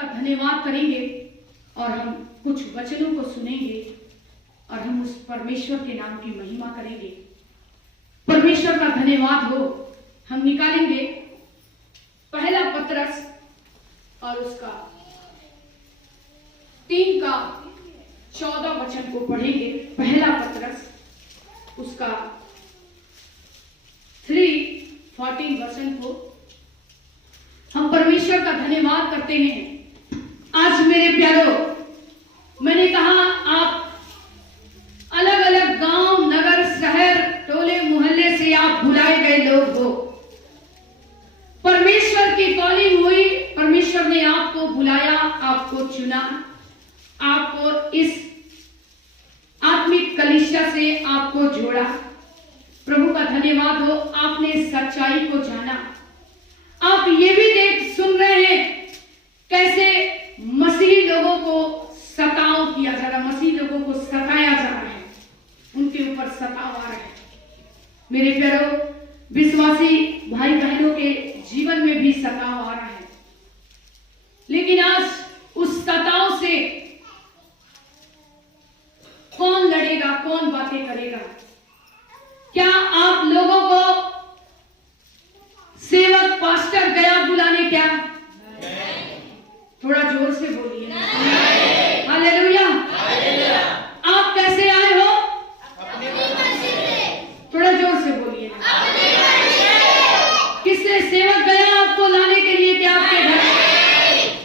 धन्यवाद करेंगे और हम कुछ वचनों को सुनेंगे और हम उस परमेश्वर के नाम की महिमा करेंगे। परमेश्वर का धन्यवाद हो। हम निकालेंगे पहला पतरस और उसका 3 का 14 वचन को पढ़ेंगे। पहला पतरस उसका 3:14 वचन को हम परमेश्वर का धन्यवाद करते हैं। आज मेरे प्यारो, मैंने कहा आप अलग अलग गांव, नगर, शहर, टोले, मोहल्ले से आप बुलाए गए लोग हो। परमेश्वर की कॉलिंग हुई, परमेश्वर ने आपको बुलाया, आपको चुना, आपको इस आत्मिक कलीसिया से आपको जोड़ा। प्रभु का धन्यवाद हो। आपने सच्चाई को जाना। आप ये भी सुन रहे हैं कैसे मसीही लोगों को सताव किया जा रहा, मसीही लोगों को सताया जा रहा है, उनके ऊपर सताव आ रहा है। मेरे प्यारो, विश्वासी भाई बहनों के जीवन में भी सताव आ रहा है, लेकिन आज उस सताव से कौन लड़ेगा, कौन बातें करेगा? क्या आप लोगों को सेवक पास्टर गया बुलाने? क्या? थोड़ा जोर से बोलिए। हालेलुया। आप कैसे आए हो? थोड़ा जोर से बोलिए। किसने सेवक गया आपको लाने के लिए? क्या आपके घर?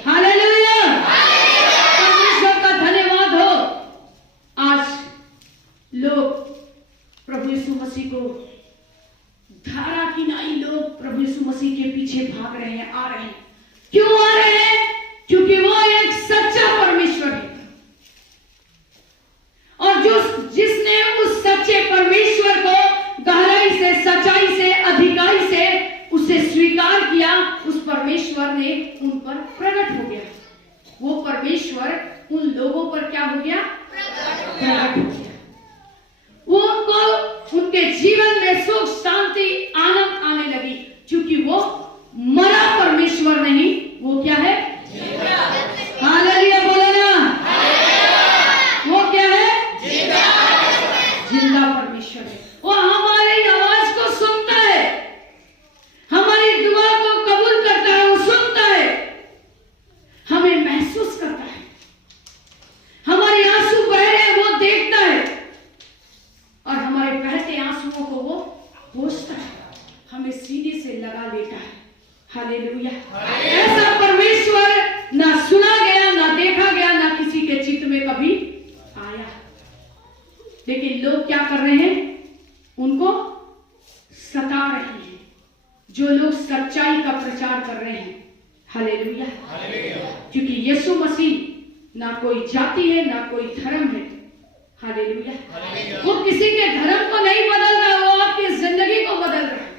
हालेलुया। परमेश्वर का धन्यवाद हो। आज लोग प्रभु यीशु मसीह को धारा किनाई, लोग प्रभु यीशु मसीह के पीछे भाग रहे हैं, आ रहे हैं। क्यों आ रहे हैं? क्योंकि वो एक सच्चा परमेश्वर है और जिसने उस सच्चे परमेश्वर को गहराई से, सच्चाई से, अधिकाई से उसे स्वीकार किया, उस परमेश्वर ने उन पर प्रकट हो गया। वो परमेश्वर उन लोगों पर क्या हो गया? प्रकट हो गया। वो उनको, उनके जीवन में सुख, शांति, आनंद आने लगी, क्योंकि वो मरा परमेश्वर नहीं, वो क्या है? हालेलुया, बोलो ना। वो क्या है? जिंदा परमेश्वर है। वो हमारी आवाज को सुनता है, हमारी दुआ को कबूल करता है, वो सुनता है, हमें महसूस करता है, हमारे आंसू बह रहे हैं वो देखता है और हमारे बहते आंसुओं को वो पोंछता है, हमें सीने से लगा लेता है। हालेलुया। ऐसा परमेश्वर ना सुना गया, ना देखा गया, ना किसी के चित्त में कभी आया। लेकिन लोग क्या कर रहे हैं? उनको सता रहे हैं, जो लोग सच्चाई का प्रचार कर रहे हैं। हालेलुया। क्योंकि यीशु मसीह ना कोई जाति है, ना कोई धर्म है। हालेलुया। वो किसी के धर्म को नहीं बदल रहा, वो आपकी जिंदगी को बदल रहा है,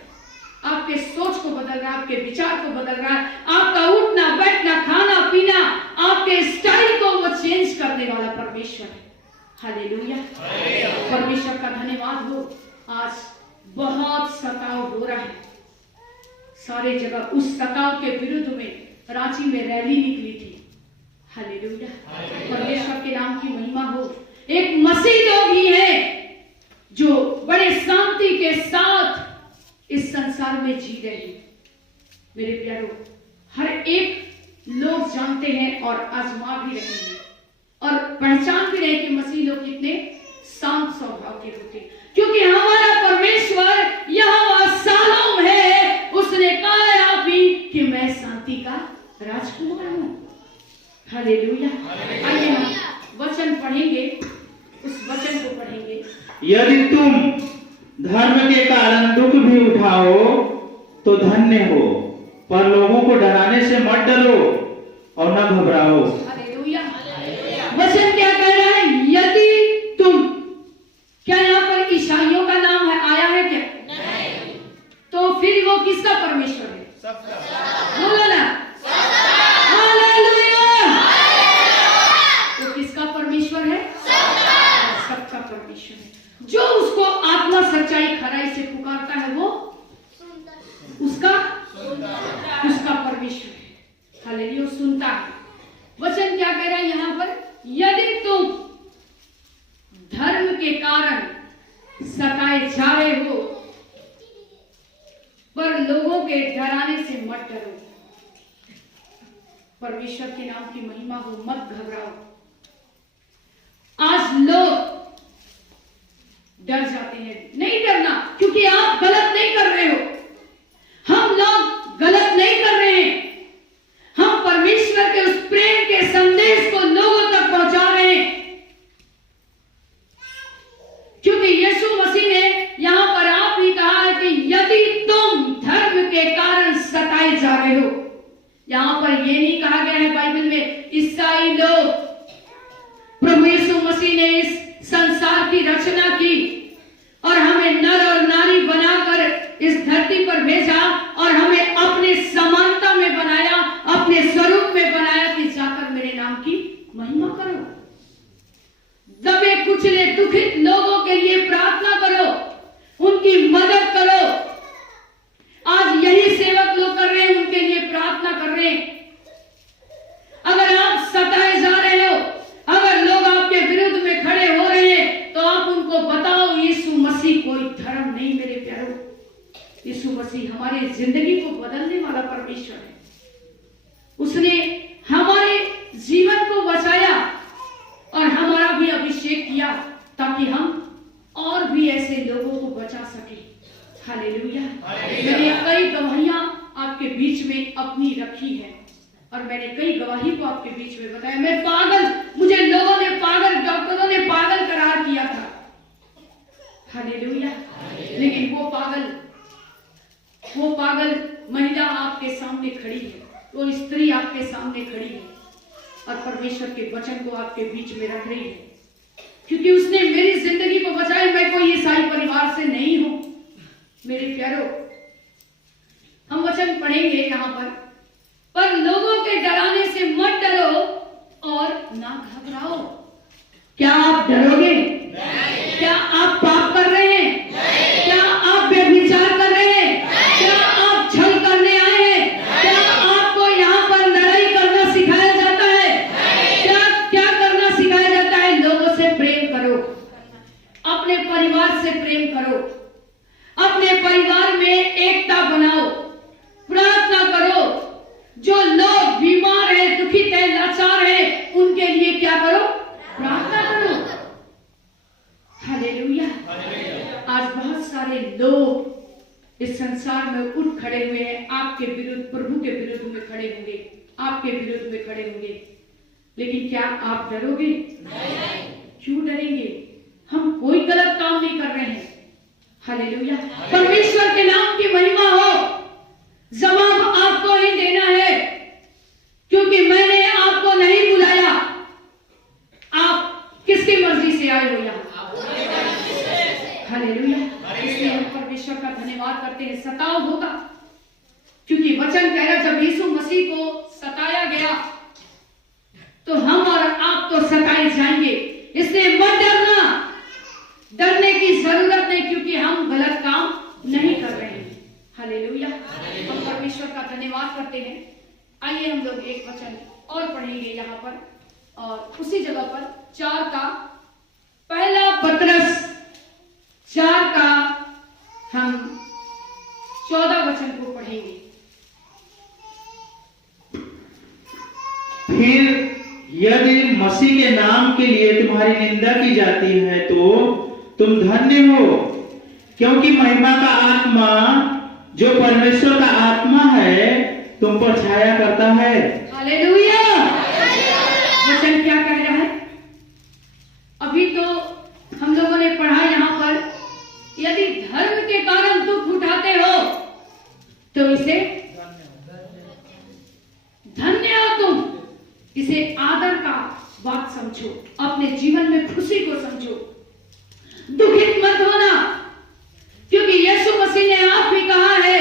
आपके सोच को बदल रहा है, आपके विचार को बदल रहा है, आपका उठना बैठना, खाना पीना, आपके स्टाइल को वो चेंज करने वाला परमेश्वर है। हालेलुया। परमेश्वर का धन्यवाद हो। आज बहुत सताव हो रहा है सारे जगह। उस सताव के विरुद्ध में रांची में रैली निकली थी। हालेलुया। परमेश्वर के नाम की महिमा हो। एक मसीह लोग ही है जो बड़े शांति के साथ इस संसार में जी रहे हैं। मेरे प्यारो, हर एक लोग जानते हैं और आजमा भी रहे हैं और पहचान भी रहे कि मसीह लोग कितने शांत स्वभाव के होते हैं, क्योंकि हमारा परमेश्वर यहोवा शालोम है। उसने कहा है आप ही कि मैं शांति का राजकुमार हूं। हालेलुया। आइए हम वचन पढ़ेंगे, उस वचन को पढ़ेंगे। यदि तुम धर्म के कारण दुख भी उठाओ तो धन्य हो, पर लोगों को डराने से मत डरो और न घबराओ। हालेलुया। वचन क्या कह रहा है? यदि तुम, क्या यहाँ पर ईसाइयों का नाम है, आया है क्या? नहीं। तो फिर वो किसका परमेश्वर है? सबका। बोलो ना। हालेलुया। वो किसका परमेश्वर है? सबका परमेश्वर है। जो उसको आत्मा, सच्चाई, खराई से पुकारता है वो उसका परमेश्वर है। हालेलुया। सुनता है। वचन क्या कह रहा है यहाँ पर? यदि तुम धर्म के कारण सताए जा रहे हो, पर लोगों के डराने से मत डरो। परमेश्वर के नाम की महिमा हो, मत घबराओ। आज लोग डर जाते हैं, नहीं डरना, क्योंकि आप गलत नहीं कर रहे हो, हम लोग गलत नहीं कर रहे हैं। हम परमेश्वर के उस प्रेम के संदेश को लोगों तक पहुंचा रहे हैं, क्योंकि यीशु मसीह ने यहां पर आप ही कहा है कि यदि तुम धर्म के कारण सताए जा रहे हो। यहां पर यह नहीं कहा गया है बाइबल में ईसाई लोग। प्रभु यीशु मसीह ने इस संसार की रचना की और हमें नर और नारी बनाकर इस धरती पर भेजा और हमें अपने समानता में बनाया, अपने स्वरूप में बनाया कि जाकर मेरे नाम की महिमा करो, दबे कुचले दुखित लोगों के लिए प्रार्थना करो, उनकी मदद करो। आज यही सेवक लोग कर रहे हैं, उनके लिए प्रार्थना कर रहे हैं। अगर आप सताए जा रहे हो, अगर लोग आपके विरुद्ध में खड़े हो रहे हैं, तो आप उनको बताओ यीशु मसीह कोई धर्म नहीं मेरे प्यारों। यीशु मसीह हमारे जिंदगी को बदलने वाला परमेश्वर है। उसने हमारे जीवन को बचाया और हमारा भी अभिषेक किया ताकि हम और भी ऐसे लोगों को बचा सके। हालेलुया। मैंने कई गवाहियां आपके बीच में अपनी रखी है और मैंने कई गवाही को आपके बीच में बताया। मैं पागल, मुझे लोगों ने पागल, डॉक्टरों ने पागल करार किया था। हालेलुया। लेकिन वो पागल महिला आपके सामने खड़ी है, वो स्त्री आपके सामने खड़ी है और परमेश्वर के वचन को आपके बीच में रख रही है, क्योंकि उसने मेरी जिंदगी को बचाया। मैं कोई ईसाई परिवार से नहीं हूं मेरे प्यारों। हम वचन पढ़ेंगे यहां पर लोगों के डराने से मत डरो और ना घबराओ। क्या आप डरोगे? क्या आप पाप कर रहे हैं? क्या आप व्यभिचार कर रहे हैं? क्या आप छल करने आए हैं? क्या आपको यहाँ पर लड़ाई करना सिखाया जाता है? क्या करना सिखाया जाता है? लोगों से प्रेम करो, अपने परिवार से प्रेम करो, अपने परिवार में एकता बनाओ, प्रार्थना करो। जो लोग बीमार है, दुखित है, लाचार है, उनके लिए क्या करो? प्रार्थना करो। हालेलुया। आज बहुत सारे लोग इस संसार में उठ खड़े हुए हैं, आपके विरुद्ध, प्रभु के विरुद्ध में खड़े होंगे, आपके विरुद्ध में खड़े होंगे। लेकिन क्या आप डरोगे? क्यों डरेंगे? हम कोई गलत काम नहीं कर रहे हैं। हालेलुया। परमेश्वर के नाम की महिमा हो। जवाब आपको ही देना है, क्योंकि मैंने आपको नहीं बुलाया। आप किसकी मर्जी से आए हो यहाँ? हालेलुया। इसलिए हम परमेश्वर का धन्यवाद करते हैं। सताव होगा, क्योंकि वचन कह रहा जब यीशु मसीह को सताया गया तो हम और आप तो सताए जाएंगे। इसलिए मत डरना, डरने की जरूरत नहीं, क्योंकि हम गलत काम नहीं कर रहे हैं। हालेलुया। हम परमेश्वर का धन्यवाद करते हैं। आइए हम लोग एक वचन और पढ़ेंगे यहाँ पर, और उसी जगह पर 4 का पहला पतरस 4 का हम 14 वचन को पढ़ेंगे। फिर यदि मसीह के नाम के लिए तुम्हारी निंदा की जाती है तो तुम धन्य हो, क्योंकि महिमा का आत्मा जो परमेश्वर का आत्मा है तुम पर छाया करता है। हालेलुया। वचन क्या कह रहा है? अभी तो हम लोगों ने पढ़ा यहाँ पर, यदि धर्म के कारण दुख उठाते हो तो इसे धन्य हो तुम। इसे आदर का बात समझो, अपने जीवन में खुशी को समझो, दुखित मत होना, क्योंकि यीशु मसीह ने आप भी कहा है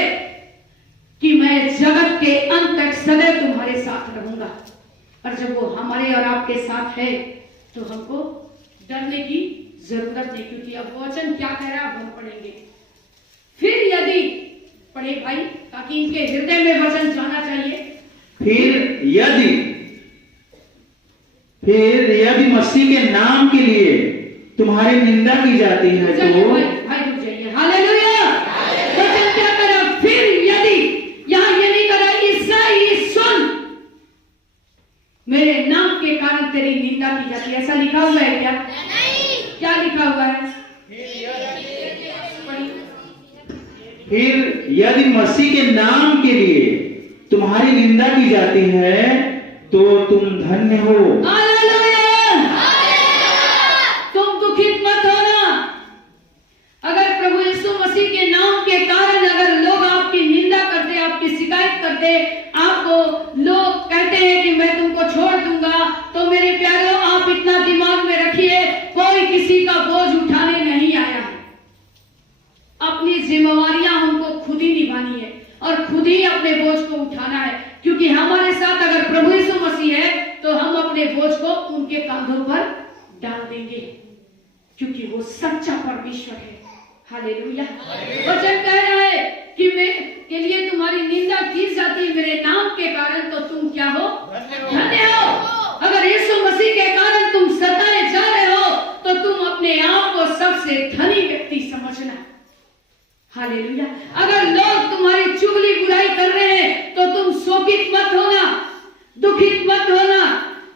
कि मैं जगत के अंत तक सदैव तुम्हारे साथ रहूंगा। और जब वो हमारे और आपके साथ है तो हमको डरने की जरूरत नहीं, क्योंकि अब वचन क्या कह रहा है हम पढ़ेंगे। फिर यदि पढ़े भाई, ताकि इनके हृदय में वचन जाना चाहिए। फिर यदि फिर यदि मसीह के नाम के लिए तुम्हारी निंदा की जाती है चलिए तो भाई रुक जाइए। हालेलुया। वचन क्या करा? फिर यदि, यहां ये नहीं करा ईसाई सुन, मेरे नाम के कारण तेरी निंदा की जाती है, ऐसा लिखा हुआ है क्या? नहीं। क्या लिखा हुआ है? फिर यदि मसीह के नाम के लिए तुम्हारी निंदा की जाती है तो तुम धन्य हो। हालेलुया। तुम दुखित मत होना। अगर प्रभु यीशु मसीह के नाम के कारण अगर लोग आपकी निंदा करते, आपकी शिकायत करते, आपको लोग कहते हैं कि मैं तुमको छोड़ दूंगा, तो मेरे प्यारों आप इतना दिमाग में रखिए, कोई किसी का बोझ उठाने नहीं आया है। अपनी जिम्मेवारियां हमको खुद ही निभानी है और खुद ही अपने बोझ को उठाना है, क्योंकि हमारे साथ अगर प्रभु यीशु मसीह है तो हम अपने बोझ को उनके कांधों पर डाल देंगे, क्योंकि वो सच्चा परमेश्वर है। हालेलुया। वचन कह रहा है कि मैं के लिए तुम्हारी निंदा की जाती है मेरे नाम के कारण, तो तुम क्या हो? धन्य हो। अगर यीशु मसीह के कारण तुम सताए जा रहे हो तो तुम अपने आप को सबसे धनी व्यक्ति समझना। हालेलुया। अगर लोग तुम्हारी चुगली बुराई कर रहे हैं तो तुम शोकित मत होना, दुखित मत होना,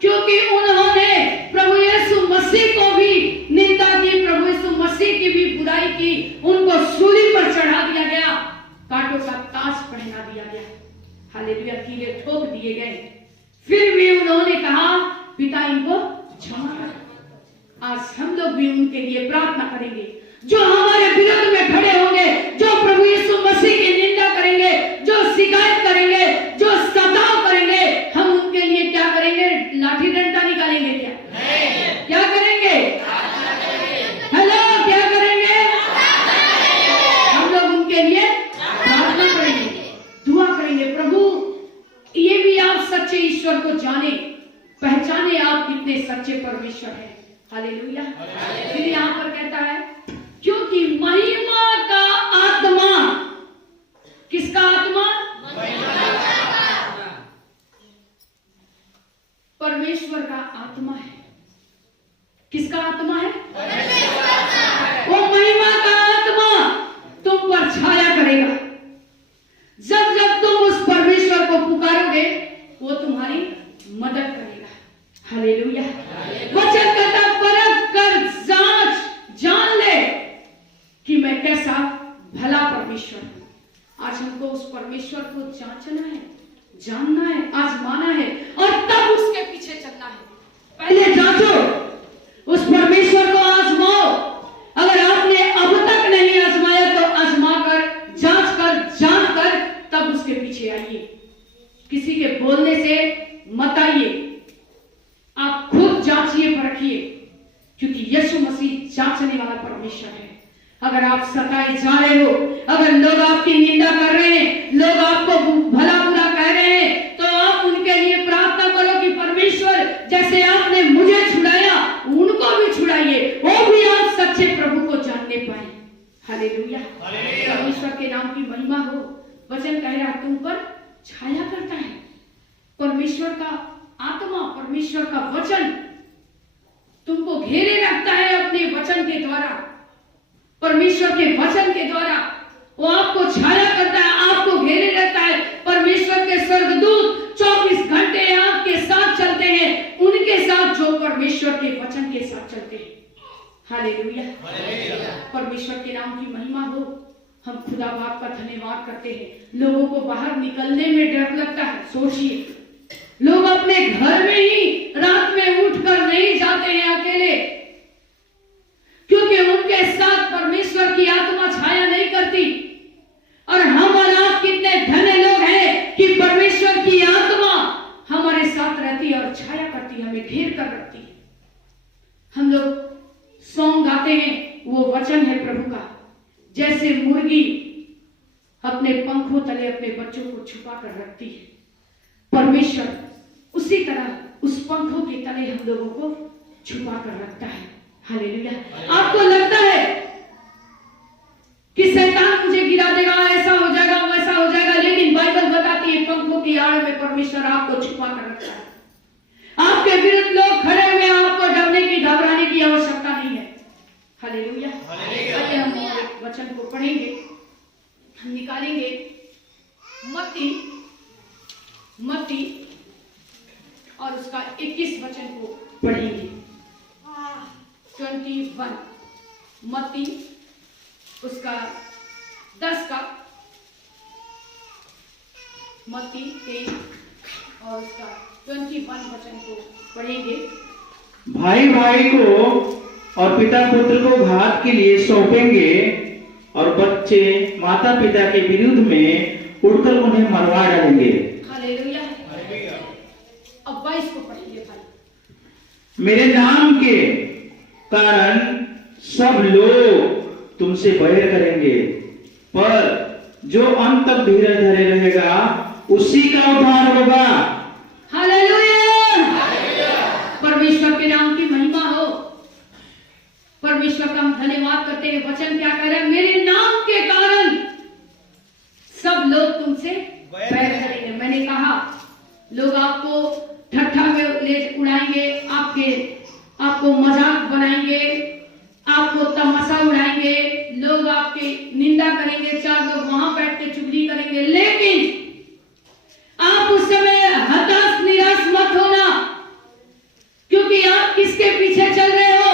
क्योंकि उन्होंने प्रभु यीशु मसीह को भी निंदा की, प्रभु यीशु मसीह की भी बुराई की, उनको सूली पर चढ़ा दिया गया, कांटों का ताज पहना दिया गया। हालेलुया। कीले ठोक दिए गए, फिर भी उन्होंने कहा पिता इनको क्षमा कर। आज हम लोग भी उनके लिए प्रार्थना करेंगे, जो हमारे विरोध में खड़े होंगे, जो प्रभु यीशु मसीह की निंदा करेंगे, जो शिकायत करेंगे, जो सताव करेंगे, हम उनके लिए क्या करेंगे? लाठी डंडा निकालेंगे क्या? नहीं। क्या करेंगे? हेलो, क्या करेंगे? हम लोग उनके लिए प्रार्थना करेंगे, दुआ करेंगे। प्रभु ये भी आप सच्चे ईश्वर को जाने, पहचाने, आप कितने सच्चे परमेश्वर हैं। हालेलुया। फिर यहाँ पर कहता है क्योंकि महिमा का आत्मा, किसका आत्मा? परमेश्वर का आत्मा है। किसका आत्मा है? वो महिमा का आत्मा तुम पर छाया करेगा। जब जब तुम उस परमेश्वर को पुकारोगे वो तुम्हारी मदद करेगा। हालेलुया। वचन कहता परख कर जान ले कि मैं कैसा भला परमेश्वर हूं। आज हमको उस परमेश्वर को जांचना है, जानना है, आजमाना है और तब उसके पीछे चलना है। पहले जांचो, उस परमेश्वर को आजमाओ। अगर आपने अब तक नहीं आजमाया तो आजमा कर, जांच कर, जान कर तब उसके पीछे आइए। किसी के बोलने से मत आइए, आप खुद जांचिए, परखिए, क्योंकि यीशु मसीह जांचने वाला परमेश्वर है। अगर आप सताए जा रहे हो, अगर लोग आपकी निंदा कर रहे हैं, लोग आपको भला बुरा कह रहे हैं, तो आप उनके लिए प्रार्थना करो कि परमेश्वर जैसे आपने मुझे छुड़ाया उनको भी छुड़ाइए, वो भी आप सच्चे प्रभु को जानने पाए। हालेलुया। परमेश्वर के नाम की महिमा हो। वचन कह रहा तुम पर छाया करता है। परमेश्वर का आत्मा, परमेश्वर का वचन तुमको घेरे रखता है अपने वचन के द्वारा। परमेश्वर के वचन के द्वारा वो आपको छाया करता है, आपको घेरे रहता है। परमेश्वर के स्वर्गदूत 24 घंटे आपके साथ चलते हैं, उनके साथ जो परमेश्वर के वचन के साथ चलते हैं। हालेलुया। परमेश्वर के नाम की महिमा हो। हम खुदा बाप का धन्यवाद करते हैं। लोगों को बाहर निकलने में डर लगता है। सोचिए, लोग अपने घर में ही रात में उठकर नहीं जाते हैं अकेले, क्योंकि उनके साथ परमेश्वर की आत्मा छाया नहीं करती। और हम और आप कितने धन्य लोग हैं कि परमेश्वर की आत्मा हमारे साथ रहती है और छाया करती है, हमें घेर कर रखती है। हम लोग सॉन्ग गाते हैं, वो वचन है प्रभु का। जैसे मुर्गी अपने पंखों तले अपने बच्चों को छुपा कर रखती है, परमेश्वर उसी तरह उस पंखों के तले हम लोगों को छुपा कर रखता है। हालेलुया। आपको लगता है कि शैतान मुझे गिरा देगा, ऐसा हो जाएगा, वैसा हो जाएगा, लेकिन बाइबल बताती है पंखों की आड़ में परमेश्वर आपको छुपा कर रखता है। आपके विरुद्ध लोग खड़े वचन को पढ़ेंगे, हम निकालेंगे मत्ती और उसका 21 वचन को पढ़ेंगे। 21 मत्ती उसका 10 का, मत्ती 3 और उसका 21 वचन को पढ़ेंगे। भाई भाई को और पिता पुत्र को घात के लिए सौंपेंगे और बच्चे माता पिता के विरुद्ध में उठकर उन्हें मरवा डालेंगे। हालेलुया। अब 22 को पढ़ेंगे भाई। मेरे नाम के कारण सब लोग तुमसे बैर करेंगे, पर जो अंत तक धीरज धरे रहेगा उसी का उद्धार होगा। हालेलुया। परमेश्वर के नाम की महिमा हो। परमेश्वर का हम धन्यवाद करते हैं। वचन क्या कह रहा है? मेरे नाम के कारण सब लोग तुमसे बैर करेंगे। मैंने कहा लोग आपको ठट्ठा में ले उड़ाएंगे, आपको मजाक बनाएंगे, आपको तमाशा उड़ाएंगे, लोग आपकी निंदा करेंगे, 4 लोग वहां बैठ के चुगली करेंगे, लेकिन आप उस समय हताश निराश मत होना, क्योंकि आप किसके पीछे चल रहे हो?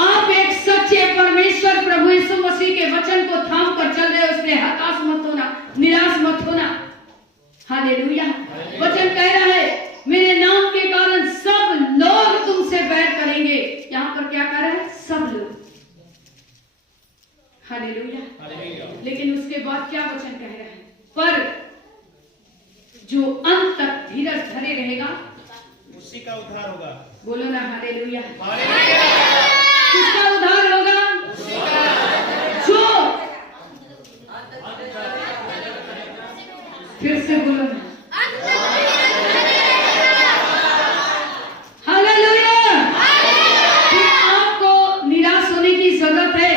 आप एक सच्चे परमेश्वर प्रभु यीशु मसीह के वचन को थाम कर चल रहे हो, इसलिए हताश मत होना, निराश मत होना। हालेलुया। वचन कह रहा है मेरे नाम के कारण सब लोग तुमसे बैर करेंगे। यहाँ पर क्या कह रहा है? सब लोग। हालेलुया। लेकिन उसके बाद क्या वचन कह रहा है? पर जो अंत तक धीरज धरे रहेगा उसी का उद्धार होगा। बोलो ना हालेलुया। हालेलुया। किसका उद्धार होगा? जो फिर से बोलो ना हालेलुया। आपको निराश होने की जरूरत है,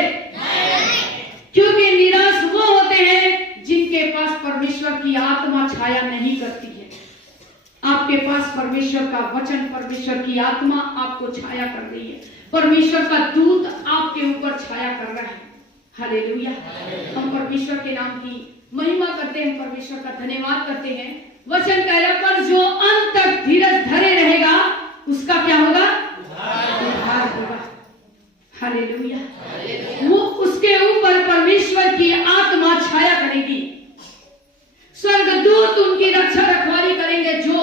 क्योंकि निराश वो होते हैं जिनके पास परमेश्वर की आत्मा छाया नहीं करती है। आपके पास परमेश्वर का वचन, परमेश्वर की आत्मा आपको छाया कर रही है, परमेश्वर का दूत आपके ऊपर छाया कर रहा है। हालेलुया। हम परमेश्वर के नाम की महिमा करते हैं, परमेश्वर का धन्यवाद करते हैं। वचन कह रहा पर जो अंत तक धीरज धरे रहेगा उसका क्या होगा? उद्धार होगा। हालेलुया। वो उसके ऊपर परमेश्वर की आत्मा छाया करेगी, स्वर्गदूत उनकी रक्षा रखवाली करेंगे जो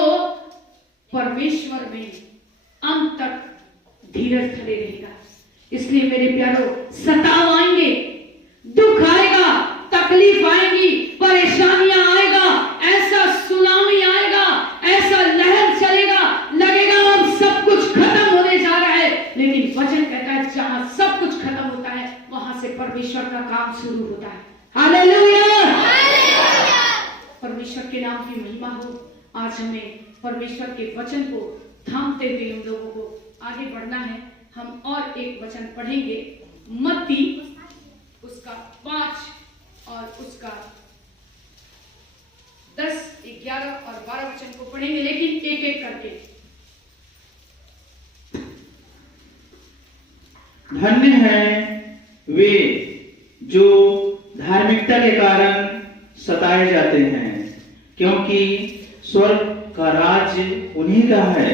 परमेश्वर में अंत तक धीरज धरे रहेगा। इसलिए मेरे प्यारो, सताव आएंगे, दुख आएगा, तकलीफ आएगी, परेशानियां आएगा, ऐसा सुनामी आएगा, ऐसा लहर चलेगा, लगेगा अब सब कुछ खत्म होने जा रहा है, लेकिन वचन कहता है जहां सब कुछ खत्म होता है वहां से परमेश्वर का काम शुरू होता है। हालेलुया। परमेश्वर के नाम की महिमा हो। आज हमें परमेश्वर के वचन को थामते हुए हम लोगों को आगे बढ़ना है। हम और एक वचन पढ़ेंगे, मत्ती उसका 5 और उसका 10, 11 और 12 वचन को पढ़ेंगे, लेकिन एक एक करके। धन्य हैं वे जो धार्मिकता के कारण सताए जाते हैं, क्योंकि स्वर्ग का राज्य उन्हीं का है।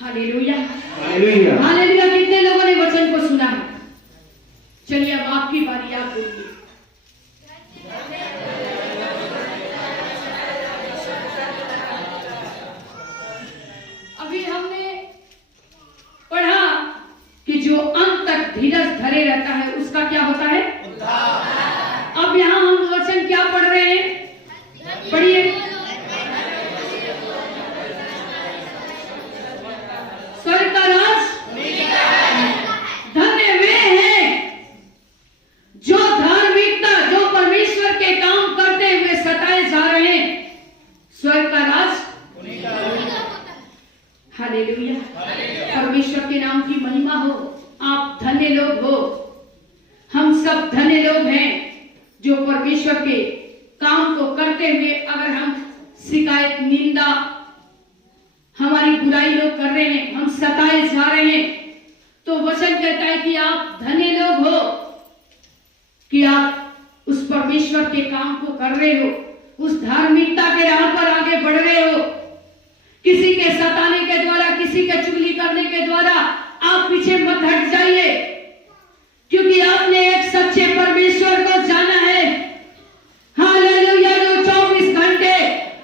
हालेलुया। हालेलुया। हालेलुया। कितने लोगों ने वचन को सुना है? चलिए अब आपकी बारी, आप बोलिए। अभी हमने पढ़ा कि जो अंत तक धीरज धरे रहता है उसका क्या होता है? उद्धार। अब यहाँ हम वचन क्या पढ़ रहे हैं? पढ़िए। स्वर्ग का राज धन्य वे हैं जो धार्मिकता, जो परमेश्वर के काम करते हुए सताए जा रहे हैं, स्वर्ग का राज। हालेलुया। परमेश्वर के नाम की महिमा हो। आप धन्य लोग हो, हम सब धन्य लोग हैं जो परमेश्वर के काम को करते हुए, अगर हम शिकायत, निंदा, हमारी बुराई लोग कर रहे हैं, हम सताए जा रहे हैं, तो वचन कहता है कि आप धन्य लोग हो। कि आप उस परमेश्वर के काम को कर रहे हो, उस धार्मिकता के राह पर आगे बढ़ रहे हो। किसी के सताने के द्वारा, किसी के चुगली करने के द्वारा आप पीछे मत हट जाइए, क्योंकि आपने एक सच्चे परमेश्वर को जाना है। हालेलुया, जो 24 घंटे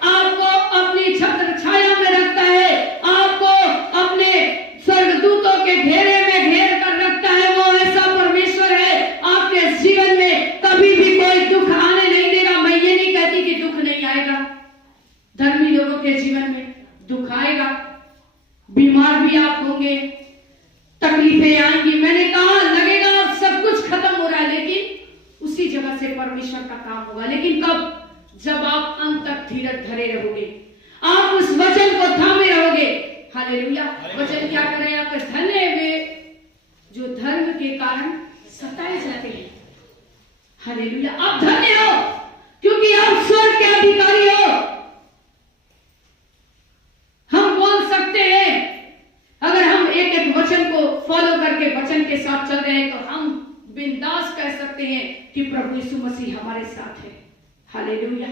आपको अपनी छत्र छाया में रखता है, आपको अपने स्वर्गदूतों के घेरे में घेर कर रखता है, वो ऐसा परमेश्वर है। आपके जीवन में कभी भी कोई दुख आने नहीं देगा। मैं ये नहीं कहती कि दुख नहीं आएगा, धर्मी लोगों के जीवन में दुख आएगा, बीमार भी आप होंगे, तकलीफें आएंगी। मैंने कहा लगेगा अब सब कुछ खत्म हो रहा है, लेकिन उसी जगह से परमेश्वर का काम होगा। लेकिन कब? जब आप अंत तक धीरज धरे रहोगे, आप उस वचन को थामे रहोगे। हालेलुया। वचन क्या कर रहे हैं? आप धन्य वे जो धर्म के कारण सताए जाते हैं। हालेलुया। आप धन्य हो क्योंकि आप स्वर्ग के अधिकारी हो। हम बोल सकते हैं, अगर हम एक एक वचन को फॉलो करके वचन के साथ चल रहे हैं, तो हम बिंदास कह सकते हैं कि प्रभु यीशु मसीह हमारे साथ है। हालेलुया।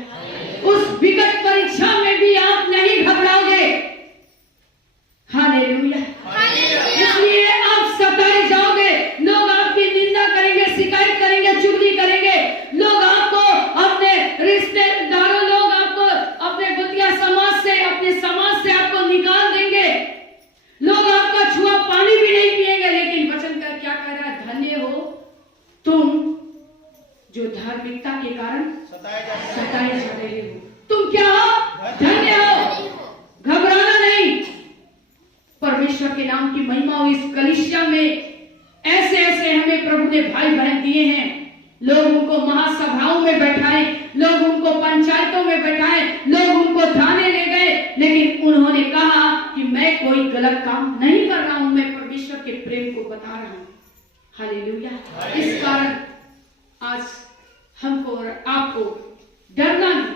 उस विकट परीक्षा में भी आप नहीं घबराओगे। हालेलुया। इसलिए आप सताए जाओगे, लोग आपकी निंदा करेंगे, शिकायत करेंगे, चुगली करेंगे, लोग आपको अपने रिश्तेदारों, लोग आपको अपने बुतिया समाज से, अपने समाज से आपको निकाल देंगे, लोग आपका छुआ पानी भी नहीं पिएंगे। लेकिन वचन का क्या कह रहा है? धन्य हो तुम जो धार्मिकता के कारण सताए जा रहे हो। तुम क्या हो? धन्य हो। घबराना नहीं। परमेश्वर के नाम की महिमा हो। इस कलीसिया में ऐसे ऐसे हमें प्रभु ने भाई बहन दिए हैं। लोग उनको महासभाओं में बैठाए, लोग उनको पंचायतों में बैठाए, लोग उनको थाने ले गए, लेकिन उन्होंने कहा कि मैं कोई गलत काम नहीं कर रहा हूं, मैं परमेश्वर के प्रेम को बता रहा हूं। हालेलुया। इस कारण आज हमको और आपको डरना नहीं,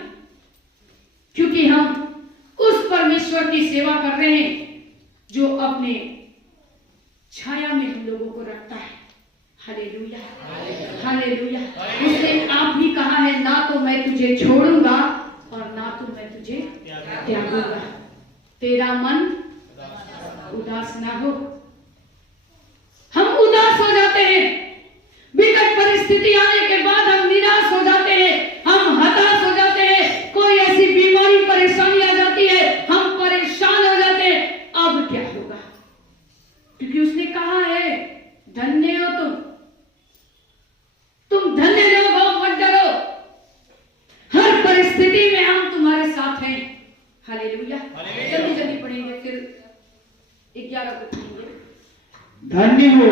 क्योंकि हम उस परमेश्वर की सेवा कर रहे हैं जो अपने छाया में हम लोगों को रखता है। हालेलुया। हालेलुया। उसने आप भी कहा है, ना तो मैं तुझे छोड़ूंगा और ना तो मैं तुझे त्यागूंगा। तेरा मन उदास ना हो। हम उदास हो जाते हैं, विकट परिस्थिति आने के बाद हम निराश हो जाते हैं, हम हताश हो जाते हैं, कोई ऐसी बीमारी परेशानी आ जाती है, हम परेशान हो जाते हैं। अब क्या होगा? क्योंकि उसने कहा है, धन्य हो तुम धन्य लोग हो, मत डरो, हर परिस्थिति में हम तुम्हारे साथ हैं। हालेलुया। जल्दी जल्दी पढ़ेंगे, फिर 11 को पढ़ेंगे। धन्य हो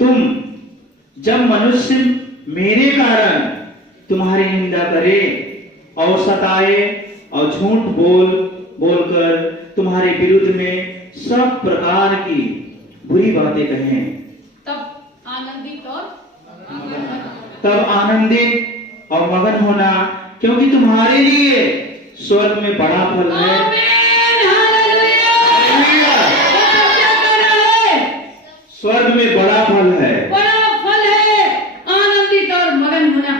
तुम जब मनुष्य मेरे कारण तुम्हारी निंदा करे और सताए और झूठ बोलकर तुम्हारे विरुद्ध में सब प्रकार की बुरी बातें कहें। तब आनंदित और मगन होना, क्योंकि तुम्हारे लिए स्वर्ग में बड़ा फल है। स्वर्ग में बड़ा फल है, बड़ा फल है, आनंदित और मगन होना।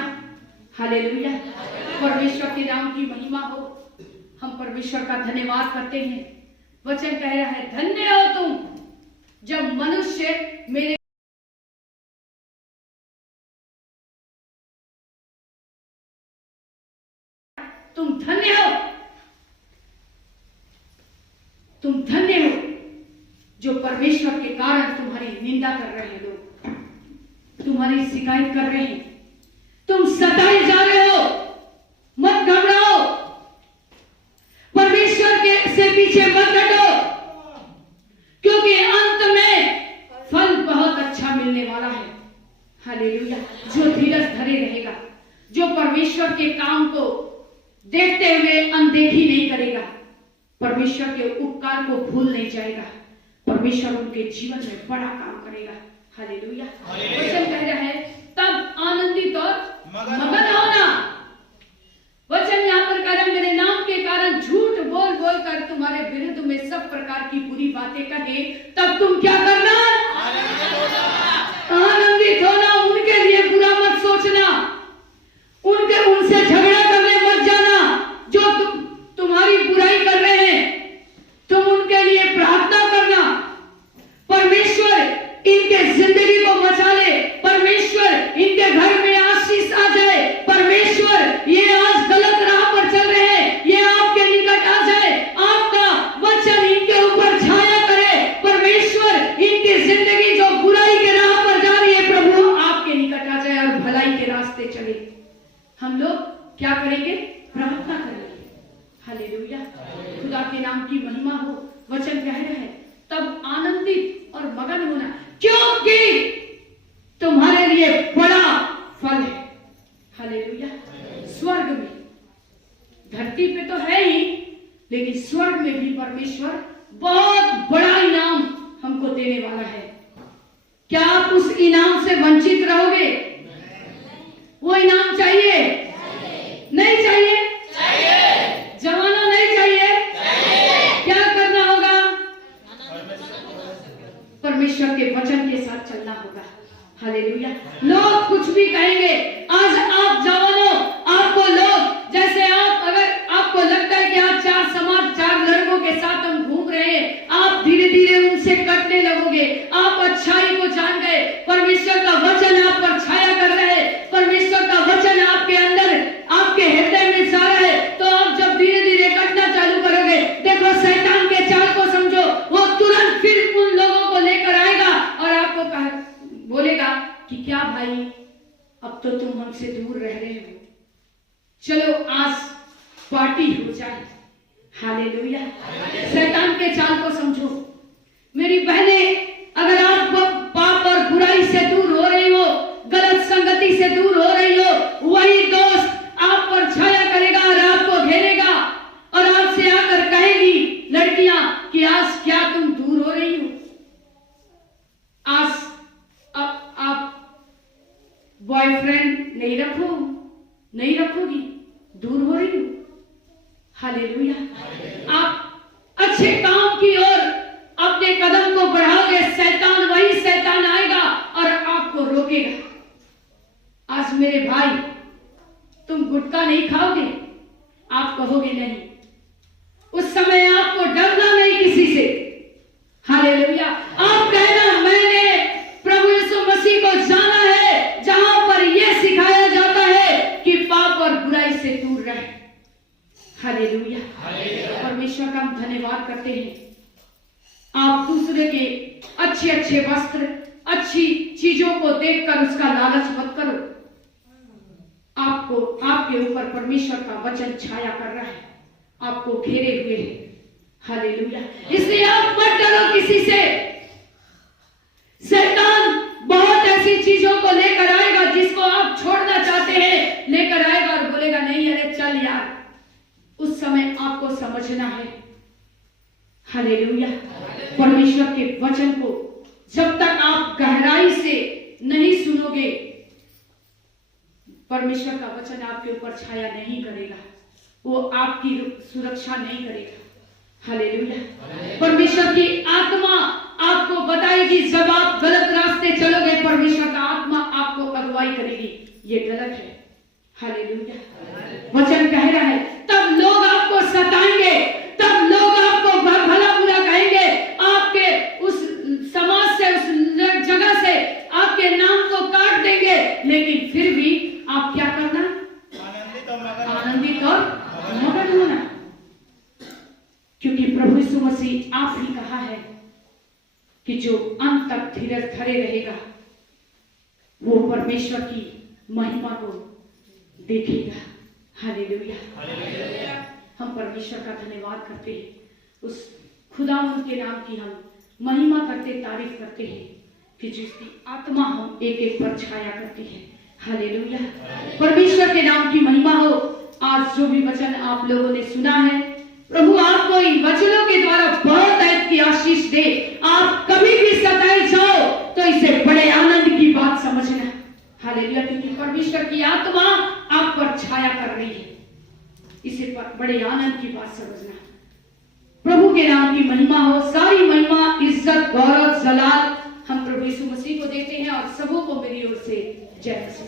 हालेलुया। परमेश्वर के नाम की महिमा हो। हम परमेश्वर का धन्यवाद करते हैं। वचन कह रहा है, धन्य हो तुम जब मनुष्य मेरे तुम धन्य हो, तुम धन्य हो जो परमेश्वर के कारण तुम्हारी निंदा कर रहे हैं, लोग तुम्हारी शिकायत कर रहे हैं, तुम सताए जा रहे हो। मत घबराओ, परमेश्वर के से पीछे मत हटो, क्योंकि अंत में फल बहुत अच्छा मिलने वाला है। हालेलुया। जो धीरज धरे रहेगा, जो परमेश्वर के काम को देखते हुए अनदेखी नहीं करेगा, परमेश्वर के उपकार को भूल नहीं जाएगा, परमेश्वर उनके जीवन में बड़ा काम करेगा। हालेलुया। वचन कह रहा है, तब आनंदित और मगन होना। वचन यहाँ पर कह रहा है, मेरे नाम के कारण झूठ बोल कर तुम्हारे विरुद्ध में सब प्रकार की बुरी बातें कहे, तब तुम क्या करना? आनंदित होना। उनके लिए बुरा मत सोचना। वचन कह रहा है तब आनंदित और मगन होना, क्योंकि तुम्हारे लिए बड़ा फल है। हालेलुया। स्वर्ग में, धरती पे तो है ही, लेकिन स्वर्ग में भी परमेश्वर बहुत बड़ा इनाम हमको देने वाला है। क्या आप उस इनाम से वंचित रहोगे? वो इनाम चाहिए? नहीं चाहिए? जमाना नहीं चाहिए? क्या करना होगा? परमेश्वर के वचन के साथ चलना होगा। हालेलुया। लोग कुछ भी कहेंगे, आज आप जवानों, आपको लोग जैसे अगर आपको लगता है कि आप चार लड़कों के साथ हम घूम रहे हैं, आप धीरे धीरे उनसे कटने लगोगे। आप अच्छाई को जान गए, परमेश्वर का वचन आप पर छाया कर रहे हैं, परमेश्वर का वचन आपके अंदर, आपके हृदय में जा रहा है, तो आप जब धीरे धीरे कटना चालू करोगे, देखो शैतान के चाल को समझो, वो तुरंत फिर उन लोगों को लेकर आएगा और आपको बोलेगा कि क्या भाई, अब तो तुम हमसे दूर रह रहे हो, चलो आज पार्टी हो जाए। हालेलुया। शैतान के चाल को समझो। मेरी बहनें, अगर आप पाप और बुराई से दूर हो रही हो, गलत संगति से दूर हो रही हो, वही दोस्त आप पर छाया करेगा और आपको घेरेगा और आपसे आकर कहेगी लड़कियां कि आज क्या तुम दूर हो रही हो? आज आप बॉयफ्रेंड नहीं रखोगी, दूर हो रही हो। हालेलुया। आप अच्छे काम की ओर अपने कदम को बढ़ाओगे, वही शैतान आएगा और आपको रोकेगा। आज मेरे भाई, तुम गुटखा नहीं खाओगे? आप कहोगे नहीं। उस समय आपको डरना नहीं किसी से। हालेलुया। आप कहना, मैंने प्रभु यीशु मसीह को जाना है, जहां पर यह सिखाया जाता है कि पाप और बुराई से दूर रहे। हालेलुया। परमेश्वर का हम धन्यवाद करते हैं। आप दूसरे के अच्छे अच्छे वस्त्र, अच्छी चीजों को देखकर उसका लालच मत करो। आपके ऊपर परमेश्वर का वचन छाया कर रहा है, आपको घेरे हुए है। हालेलुया। इसलिए आप मत डरो किसी से। शैतान बहुत ऐसी चीजों को लेकर आएगा जिसको आप छोड़ना चाहते हैं, लेकर आएगा और बोलेगा नहीं, अरे चल यार। उस समय आपको समझना है। हालेलुया। परमेश्वर के वचन को जब तक आप गहराई से नहीं सुनोगे, परमेश्वर का वचन आपके ऊपर छाया नहीं करेगा, वो आपकी सुरक्षा नहीं करेगा। हालेलुया। परमेश्वर की आत्मा आपको बताएगी, जब आप गलत रास्ते चलोगे, परमेश्वर का आत्मा आपको अगुवाई करेगी, ये गलत है। हालेलुया। वचन कह रहा है, तब लोग आपको सताएंगे, तब लोग आपको भला बुरा कहेंगे, आपके उस समाज से, उस जगह से आपके नाम को काट देंगे, लेकिन फिर भी आप क्या करना? आनंदित और मगन होना। क्योंकि प्रभु यीशु मसीह आप ही कहा है कि जो अंत तक धीरज धरे रहेगा, वो परमेश्वर की महिमा को देखेगा। हालेलुया। हम परमेश्वर का धन्यवाद करते हैं, उस खुदावंद के नाम की हम महिमा करते, तारीफ करते हैं कि जिसकी आत्मा हम एक एक पर छाया करती है। हालेलुया। परमेश्वर के नाम की महिमा हो। आज जो भी वचन आप लोगों ने सुना है, प्रभु आपको इन वचनों के द्वारा बहुत ऐसी की आशीष दे। आप कभी भी सताए जाओ तो इसे बड़े आनंद की बात समझना। हालेलुया। क्योंकि परमेश्वर की आत्मा आप पर छाया कर रही है, इसे बड़े आनंद की बात समझना। प्रभु के नाम की महिमा हो। सारी महिमा, इज्जत, गौरव, जलाल हम प्रभु यीशु मसीह को देते हैं और सबों को मेरी ओर से जय मसीह।